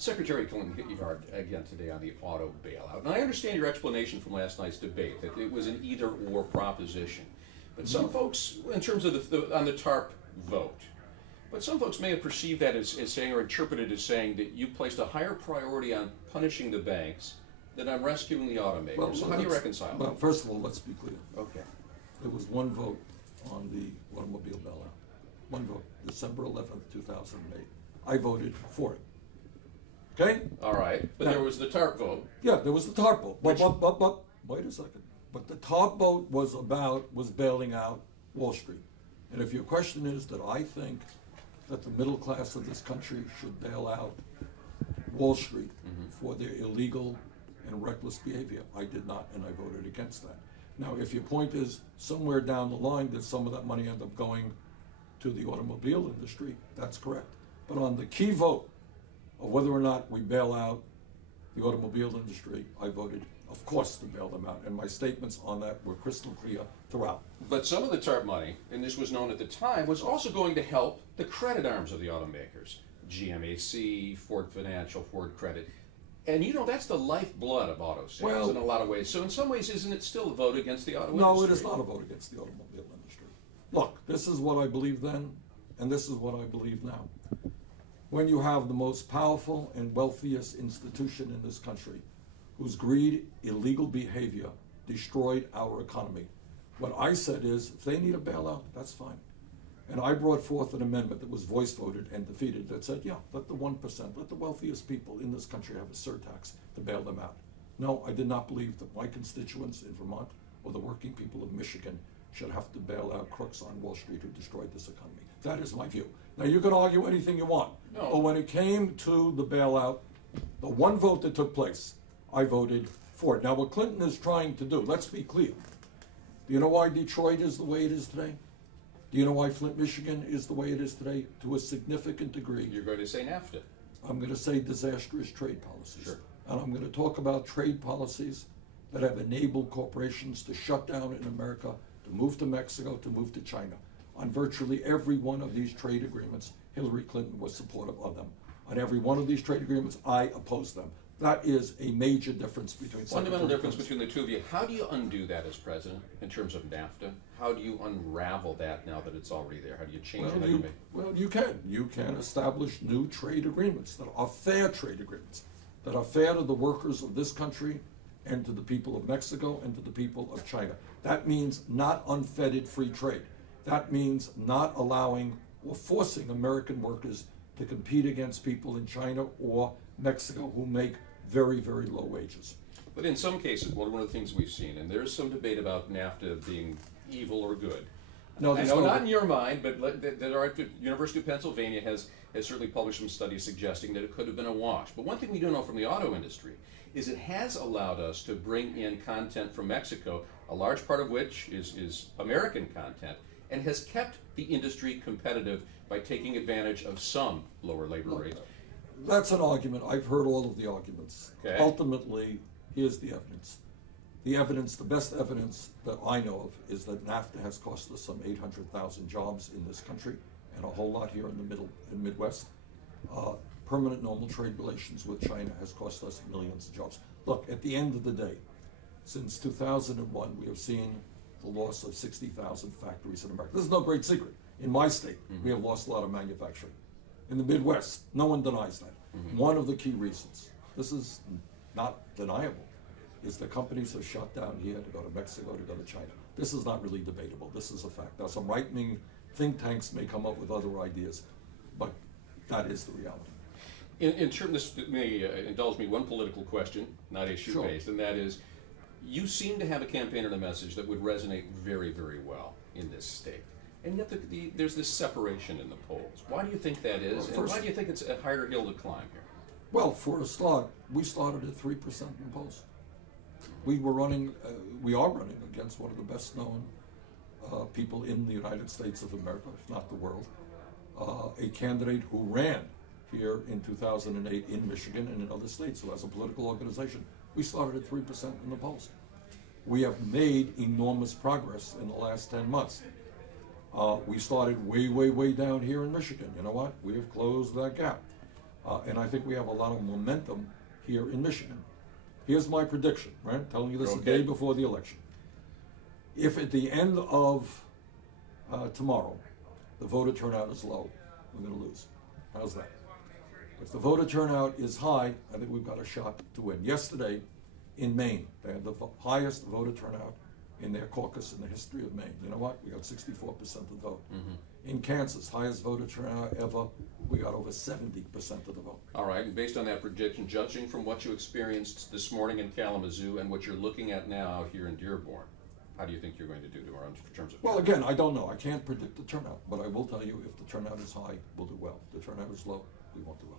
Secretary Clinton hit you hard again today on the auto bailout. And I understand your explanation from last night's debate, that it was an either-or proposition. But some folks, in terms of on the TARP vote, but some folks may have perceived that as saying, or interpreted as saying, that you placed a higher priority on punishing the banks than on rescuing the automakers. Well, so how do you reconcile that? Well, first of all, let's be clear. Okay. There was one vote on the automobile bailout. One vote, December 11th, 2008. I voted for it. Okay? All right. But now, there was the TARP vote. Yeah, there was the TARP vote. But wait a second. But the TARP vote was bailing out Wall Street. And if your question is that I think that the middle class of this country should bail out Wall Street for their illegal and reckless behavior, I did not, and I voted against that. Now, if your point is somewhere down the line that some of that money end up going to the automobile industry, that's correct. But on the key vote of whether or not we bail out the automobile industry, I voted, of course, to bail them out. And my statements on that were crystal clear throughout. But some of the TARP money, and this was known at the time, was also going to help the credit arms of the automakers. GMAC, Ford Financial, Ford Credit. And you know, that's the lifeblood of auto sales in a lot of ways. So in some ways, isn't it still a vote against the auto industry? No, it is not a vote against the automobile industry. Look, this is what I believed then, and this is what I believe now. When you have the most powerful and wealthiest institution in this country, whose greed, illegal behavior destroyed our economy, what I said is, if they need a bailout, that's fine. And I brought forth an amendment that was voice voted and defeated that said, yeah, let the 1%, let the wealthiest people in this country have a surtax to bail them out. No, I did not believe that my constituents in Vermont or the working people of Michigan should have to bail out crooks on Wall Street who destroyed this economy. That is my view. Now, you can argue anything you want, but when it came to the bailout, the one vote that took place, I voted for it. Now, what Clinton is trying to do, let's be clear. Do you know why Detroit is the way it is today? Do you know why Flint, Michigan is the way it is today? To a significant degree. You're going to say NAFTA. I'm going to say disastrous trade policies. Sure. And I'm going to talk about trade policies that have enabled corporations to shut down in America, to move to Mexico, to move to China. On virtually every one of these trade agreements, Hillary Clinton was supportive of them. On every one of these trade agreements, I opposed them. That is a major difference between fundamental difference between the two of you. How do you undo that as president in terms of NAFTA? How do you unravel that now that it's already there? How do you change it? Well, you can. You can establish new trade agreements that are fair trade agreements, that are fair to the workers of this country and to the people of Mexico and to the people of China. That means not unfettered free trade. That means not allowing or forcing American workers to compete against people in China or Mexico who make very, very low wages. But in some cases, one of the things we've seen, and there's some debate about NAFTA being evil or good. No, I know not in your mind, but the University of Pennsylvania has certainly published some studies suggesting that it could have been a wash. But one thing we do know from the auto industry is it has allowed us to bring in content from Mexico, a large part of which is American content, and has kept the industry competitive by taking advantage of some lower labor rates. That's an argument. I've heard all of the arguments. Okay. Ultimately, here's the evidence. The evidence, the best evidence that I know of, is that NAFTA has cost us some 800,000 jobs in this country, and a whole lot here in the Midwest. Permanent normal trade relations with China has cost us millions of jobs. Look, at the end of the day, since 2001, we have seen the loss of 60,000 factories in America. This is no great secret. In my state, we have lost a lot of manufacturing. In the Midwest, no one denies that. One of the key reasons, this is not deniable, is the companies have shut down here to go to Mexico, to go to China. This is not really debatable. This is a fact. Now, some right-wing think tanks may come up with other ideas, but that is the reality. In terms, this may indulge me one political question, not issue-based, and that is, you seem to have a campaign and a message that would resonate very, very well in this state. And yet there's this separation in the polls. Why do you think that is? And why do you think it's a higher hill to climb here? Well, for a start, we started at 3% in the polls. We are running against one of the best known people in the United States of America, if not the world, a candidate who ran here in 2008 in Michigan and in other states, who has a political organization. We started at 3% in the polls. We have made enormous progress in the last 10 months. We started way, way, way down here in Michigan. You know what? We have closed that gap. And I think we have a lot of momentum here in Michigan. Here's my prediction, right? Telling you this the day before the election. If at the end of tomorrow the voter turnout is low, we're going to lose. How's that? If the voter turnout is high, I think we've got a shot to win. Yesterday, in Maine, they had the highest voter turnout in their caucus in the history of Maine. You know what? We got 64% of the vote. Mm-hmm. In Kansas, highest voter turnout ever, we got over 70% of the vote. All right, and based on that prediction, judging from what you experienced this morning in Kalamazoo and what you're looking at now out here in Dearborn, how do you think you're going to do tomorrow in terms of... Well, again, I don't know. I can't predict the turnout, but I will tell you if the turnout is high, we'll do well. If the turnout is low, we won't do well.